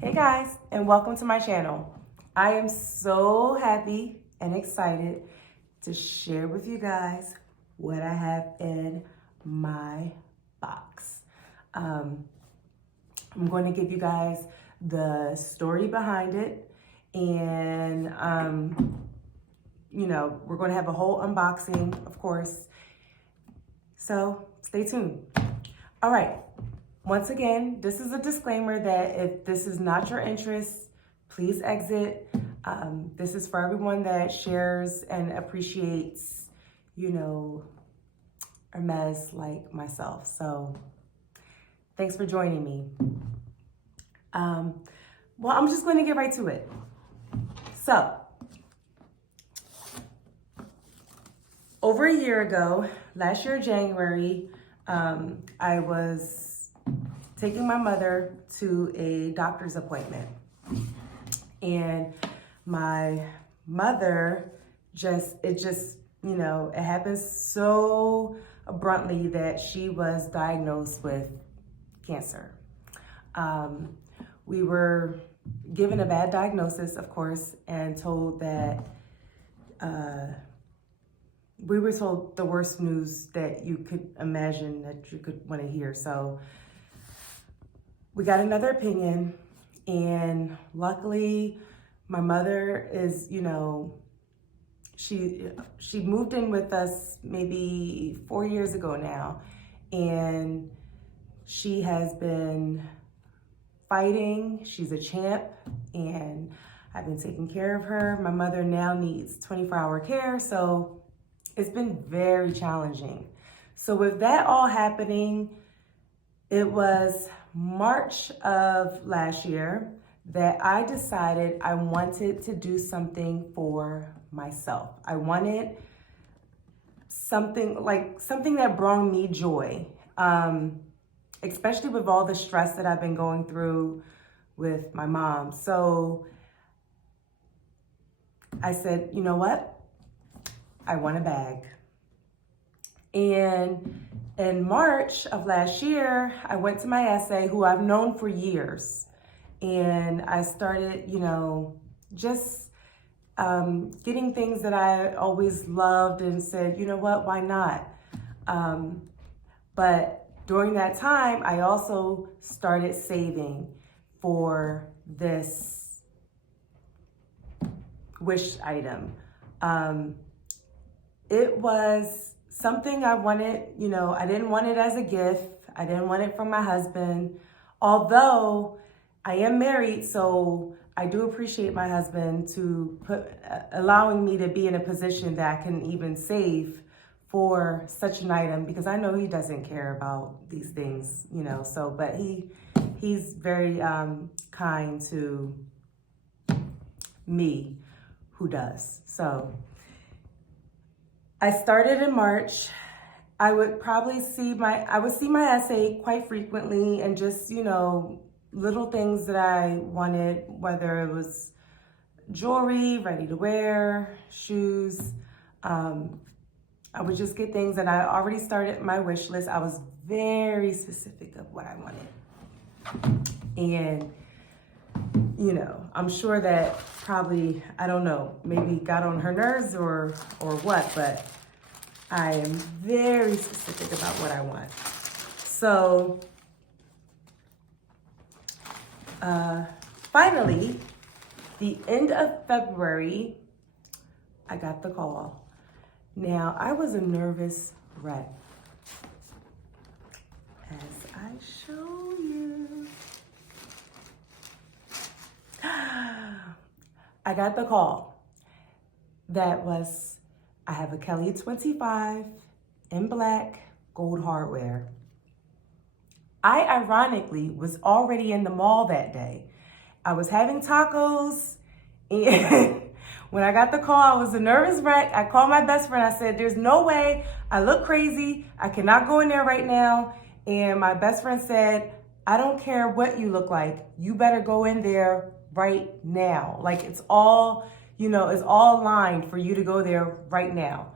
Hey guys, and welcome to my channel. I am so happy and excited to share with you guys what I have in my box. I'm going to give you guys the story behind it, and we're going to have a whole unboxing, of course. So stay tuned. All right. Once again, this is a disclaimer that if this is not your interest, please exit. This is for everyone that shares and appreciates, Hermes like myself. So thanks for joining me. Well, I'm just going to get right to it. So, over a year ago, last year, January, I was taking my mother to a doctor's appointment. And my mother it happened so abruptly that she was diagnosed with cancer. We were given a bad diagnosis, of course, and told that we were told the worst news that you could imagine that you could want to hear. So we got another opinion, and luckily my mother is, she moved in with us maybe 4 years ago now, and she has been fighting. She's a champ, and I've been taking care of her. My mother now needs 24-hour care, so it's been very challenging. So with that all happening, it was March of last year that I decided I wanted to do something for myself. I wanted something that brought me joy, especially with all the stress that I've been going through with my mom. So I said, you know what? I want a bag. And in March of last year, I went to my essay, who I've known for years. And I started, just getting things that I always loved and said, you know what, why not? But during that time, I also started saving for this wish item. It was something I wanted, I didn't want it as a gift. I didn't want it from my husband. Although I am married, so I do appreciate my husband to allowing me to be in a position that I can even save for such an item, because I know he doesn't care about these things, but he's very kind to me who does. So I started in March. I would see my essay quite frequently, and just, little things that I wanted, whether it was jewelry, ready to wear, shoes. I would just get things, and I already started my wish list. I was very specific of what I wanted. And, I'm sure that probably, I don't know, maybe got on her nerves or what, but I am very specific about what I want. So finally, the end of February, I got the call. Now, I was a nervous wreck, as I show you. I got the call. That was, I have a Kelly 25 in black, gold hardware. I ironically was already in the mall that day. I was having tacos, and when I got the call, I was a nervous wreck. I called my best friend. I said, there's no way. I look crazy. I cannot go in there right now. And my best friend said, I don't care what you look like. You better go in there right now. Like, it's all, it's all aligned for you to go there right now.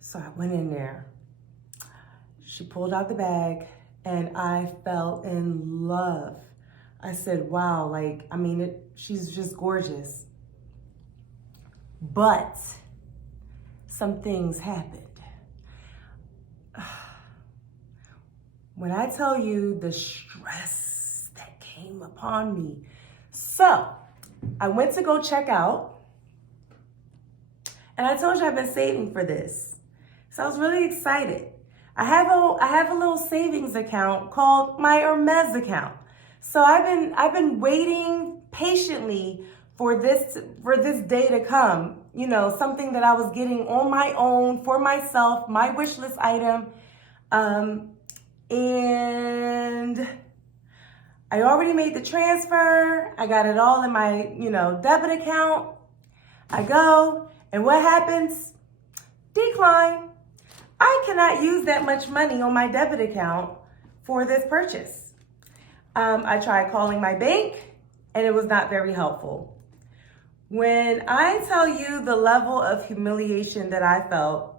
So I went in there. She pulled out the bag, and I fell in love. I said, wow, like, I mean, she's just gorgeous. But some things happened. When I tell you the stress that came upon me. So I went to go check out, and I told you I've been saving for this. So I was really excited. I have a little savings account called my Hermes account. So I've been waiting patiently for this day to come. You know, something that I was getting on my own for myself, my wish list item. And I already made the transfer. I got it all in my, debit account. I go, and what happens? Decline. I cannot use that much money on my debit account for this purchase. I tried calling my bank, and it was not very helpful. When I tell you the level of humiliation that I felt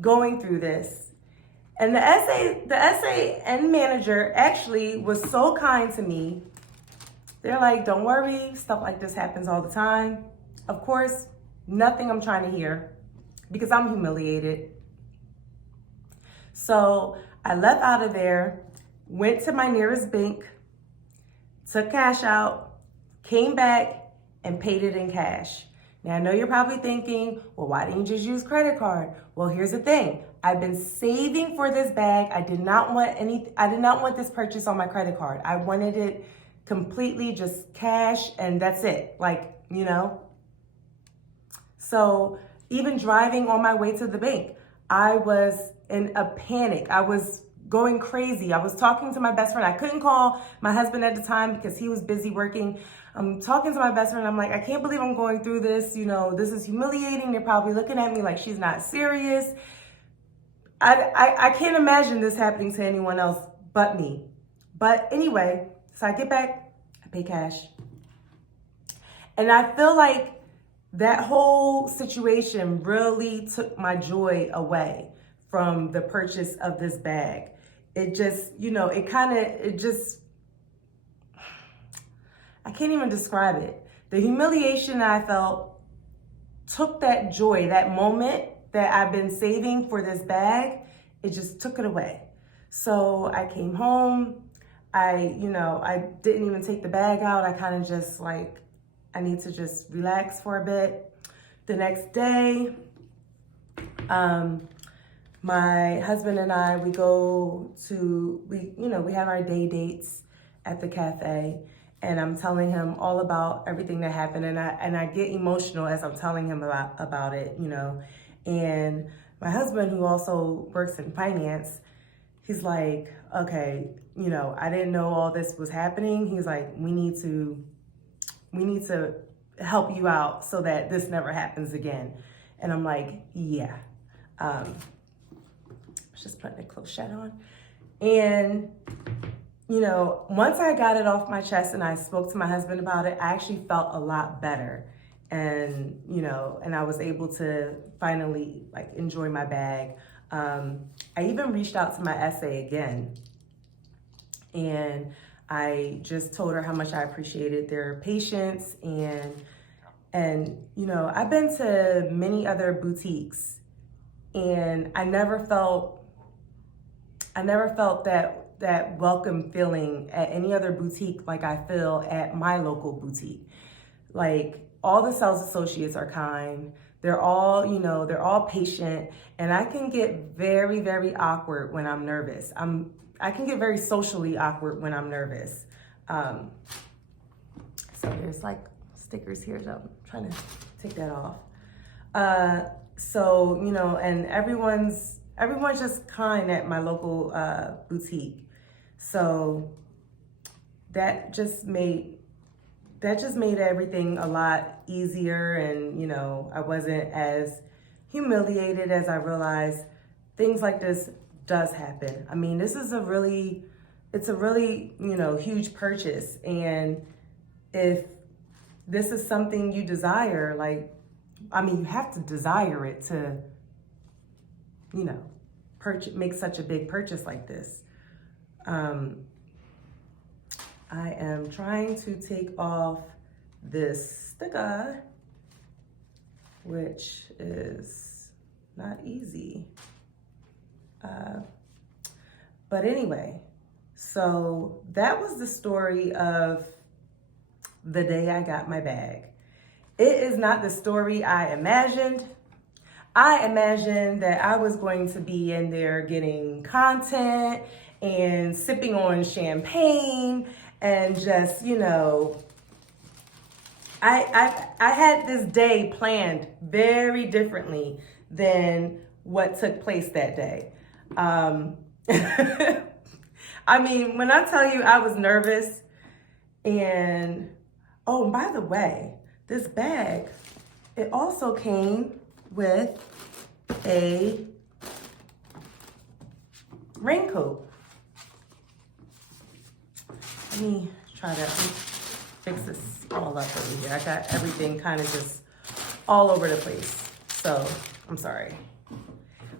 going through this, and the SA manager actually was so kind to me. They're like, don't worry, stuff like this happens all the time. Of course, nothing I'm trying to hear because I'm humiliated. So I left out of there, went to my nearest bank, took cash out, came back, and paid it in cash. Now, I know you're probably thinking, well, why didn't you just use credit card? Well, here's the thing. I've been saving for this bag. I did not want this purchase on my credit card. I wanted it completely just cash, and that's it. So even driving on my way to the bank, I was in a panic. I was going crazy. I was talking to my best friend. I couldn't call my husband at the time because he was busy working. I'm talking to my best friend. I'm like, I can't believe I'm going through this. This is humiliating. They're probably looking at me like she's not serious. I can't imagine this happening to anyone else but me. But anyway, so I get back, I pay cash. And I feel like that whole situation really took my joy away from the purchase of this bag. It just, I can't even describe it. The humiliation that I felt took that joy, that moment that I've been saving for this bag, it just took it away. So I came home, I didn't even take the bag out. I kind of just I need to just relax for a bit. The next day, my husband and I, we have our day dates at the cafe, and I'm telling him all about everything that happened, and I get emotional as I'm telling him about it, and my husband, who also works in finance, he's like, okay, I didn't know all this was happening. He's like, we need to help you out so that this never happens again. And I'm like, yeah. Just putting a close shut on. And, once I got it off my chest and I spoke to my husband about it, I actually felt a lot better. And, and I was able to finally enjoy my bag. I even reached out to my SA again. And I just told her how much I appreciated their patience. And I've been to many other boutiques, and I never felt that welcome feeling at any other boutique like I feel at my local boutique. All the sales associates are kind. They're all patient, and I can get very, very awkward when I'm nervous. I can get very socially awkward when I'm nervous. So there's stickers here, so I'm trying to take that off. And everyone's just kind at my local boutique. So that just made everything a lot easier, and I wasn't as humiliated as I realized things like this does happen. I mean, it's a really huge purchase, and if this is something you desire, you have to desire it to make such a big purchase like this. I am trying to take off this sticker, which is not easy. But anyway, so that was the story of the day I got my bag. It is not the story I imagined. I imagined that I was going to be in there getting content and sipping on champagne and just, you know, I had this day planned very differently than what took place that day. I mean, when I tell you I was nervous, and oh, by the way, this bag, it also came with a raincoat. Let me try to fix this all up over here. I got everything kind of just all over the place, so I'm sorry.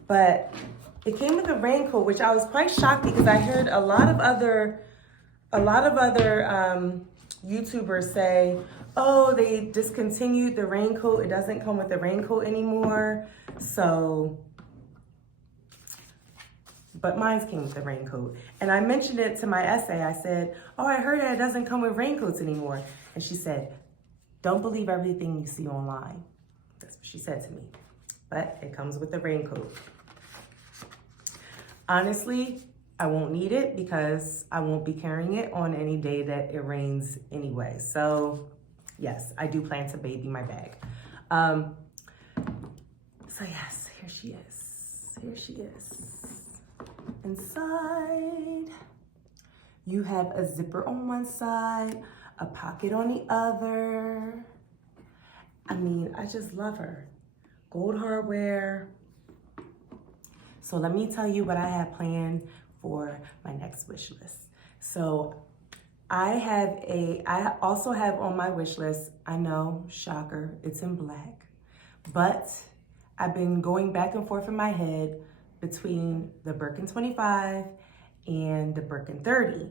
But it came with a raincoat, which I was quite shocked because I heard a lot of other YouTubers say, oh, they discontinued the raincoat. It doesn't come with the raincoat anymore. So, but mine came with the raincoat. And I mentioned it to my essay. I said, oh, I heard that it doesn't come with raincoats anymore. And she said, don't believe everything you see online. That's what she said to me. But it comes with the raincoat. Honestly, I won't need it because I won't be carrying it on any day that it rains anyway. So yes, I do plan to baby my bag. So yes, here she is. Here she is. Inside, you have a zipper on one side, a pocket on the other. I mean, I just love her. Gold hardware. So let me tell you what I have planned for my next wish list. So I also have on my wish list, I know, shocker, it's in black, but I've been going back and forth in my head between the Birkin 25 and the Birkin 30.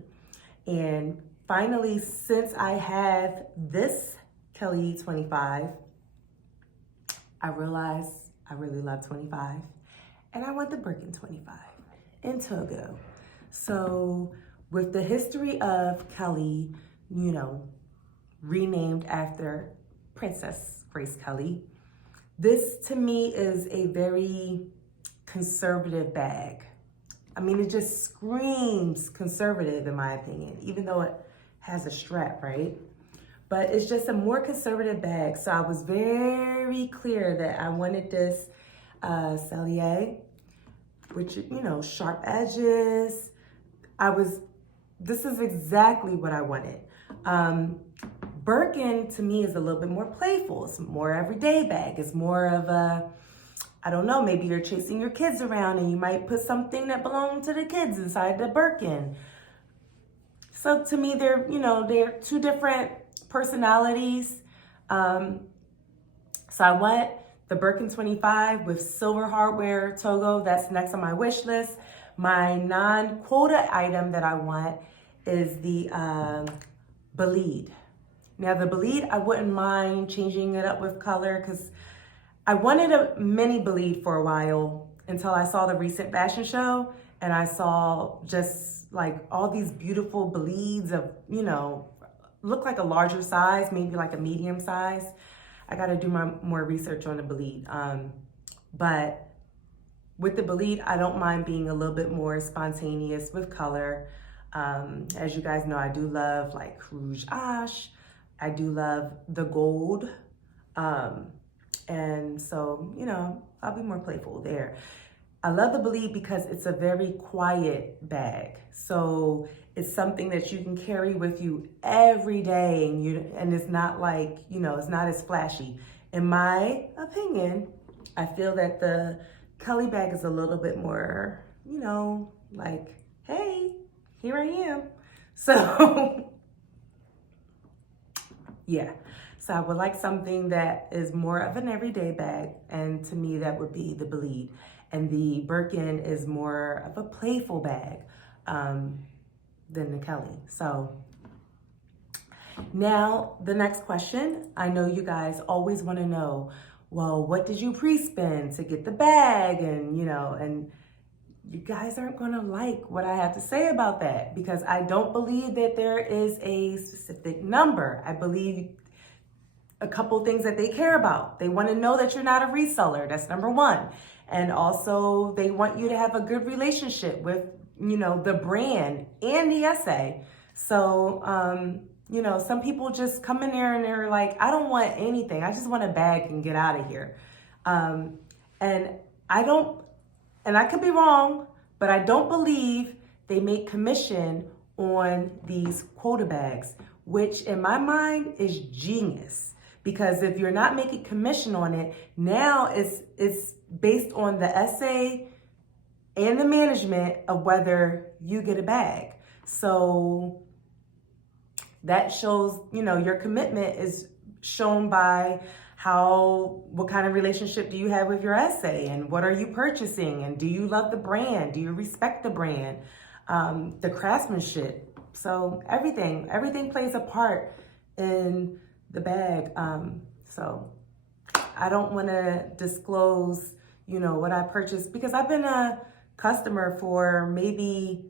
And finally, since I have this Kelly 25, I realized I really love 25. And I want the Birkin 25 in Togo. So with the history of Kelly, you know, renamed after Princess Grace Kelly, this to me is a very conservative bag. I mean, it just screams conservative in my opinion, even though it has a strap, right? But it's just a more conservative bag. So I was very clear that I wanted this Cellier, which, you know, sharp edges. This is exactly what I wanted. Birkin to me is a little bit more playful. It's more everyday bag. It's more of a, I don't know, maybe you're chasing your kids around and you might put something that belongs to the kids inside the Birkin. So to me, they're two different personalities. So I want the Birkin 25 with silver hardware Togo. That's next on my wish list. My non-quota item that I want is the Bolide. Now the Bolide, I wouldn't mind changing it up with color because I wanted a mini Bolide for a while until I saw the recent fashion show and I saw just like all these beautiful Bolides of, you know, look like a larger size, maybe like a medium size. I got to do more research on the Bolide. But with the Bolide, I don't mind being a little bit more spontaneous with color. As you guys know, I do love like Rouge Ash. I do love the gold. And so, you know, I'll be more playful there. I love the Bolide because it's a very quiet bag. So it's something that you can carry with you every day and it's not like, you know, it's not as flashy. In my opinion, I feel that the Kelly bag is a little bit more, you know, like, hey, here I am. So yeah. So I would like something that is more of an everyday bag. And to me, that would be the Bolide. And the Birkin is more of a playful bag than the Kelly. So Now, the next question, I know you guys always want to know, well, what did you pre-spend to get the bag? And, and you guys aren't going to like what I have to say about that, because I don't believe that there is a specific number. I believe a couple things that they care about. They want to know that you're not a reseller. That's number one. And also they want you to have a good relationship with, the brand and the essay. So, some people just come in there and they're like, I don't want anything. I just want a bag and get out of here. And I don't, and I could be wrong, but I don't believe they make commission on these quota bags, which in my mind is genius. Because if you're not making commission on it, now it's based on the essay and the management of whether you get a bag. So that shows, your commitment is shown by what kind of relationship do you have with your essay, and what are you purchasing, and do you love the brand? Do you respect the brand? The craftsmanship. So everything plays a part in the bag. So I don't want to disclose, what I purchased, because I've been a customer for maybe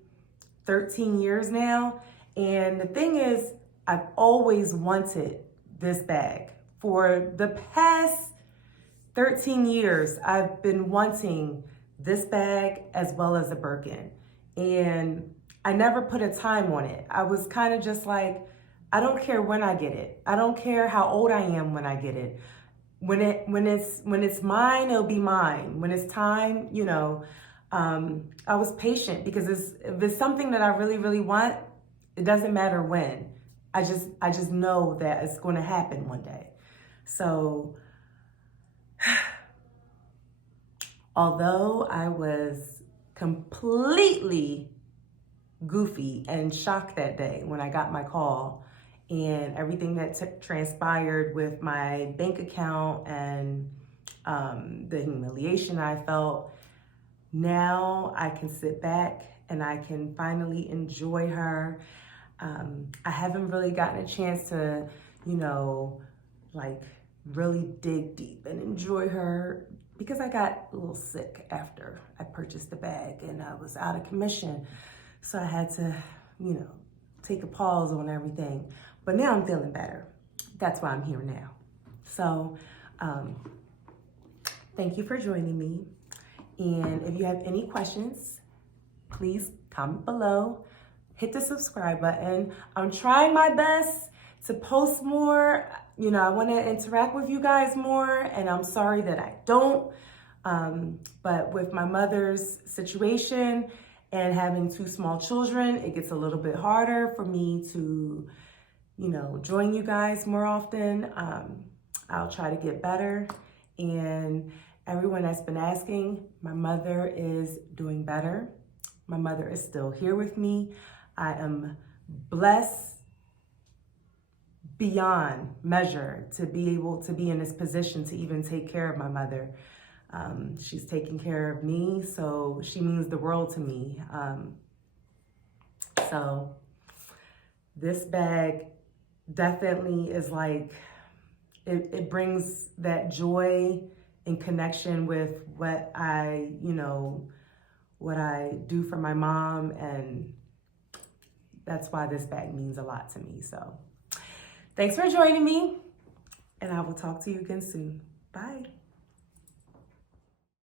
13 years now. And the thing is, I've always wanted this bag. For the past 13 years, I've been wanting this bag as well as a Birkin. And I never put a time on it. I was kind of just like, I don't care when I get it. I don't care how old I am when I get it. When it's mine, it'll be mine. When it's time, I was patient, because if it's something that I really, really want, it doesn't matter when. I just know that it's going to happen one day. So, although I was completely goofy and shocked that day when I got my call, and everything that transpired with my bank account and the humiliation I felt, now I can sit back and I can finally enjoy her. I haven't really gotten a chance to, really dig deep and enjoy her, because I got a little sick after I purchased the bag and I was out of commission. So I had to, take a pause on everything. But now I'm feeling better. That's why I'm here now. So thank you for joining me. And if you have any questions, please comment below. Hit the subscribe button. I'm trying my best to post more. I want to interact with you guys more, and I'm sorry that I don't. But with my mother's situation and having 2 small children, it gets a little bit harder for me to, join you guys more often. I'll try to get better. And everyone that's been asking, my mother is doing better. My mother is still here with me. I am blessed beyond measure to be able to be in this position to even take care of my mother. She's taking care of me, so she means the world to me. So this bag definitely is like, it brings that joy and connection with what I do for my mom, and that's why this bag means a lot to me. So thanks for joining me, and I will talk to you again soon. Bye.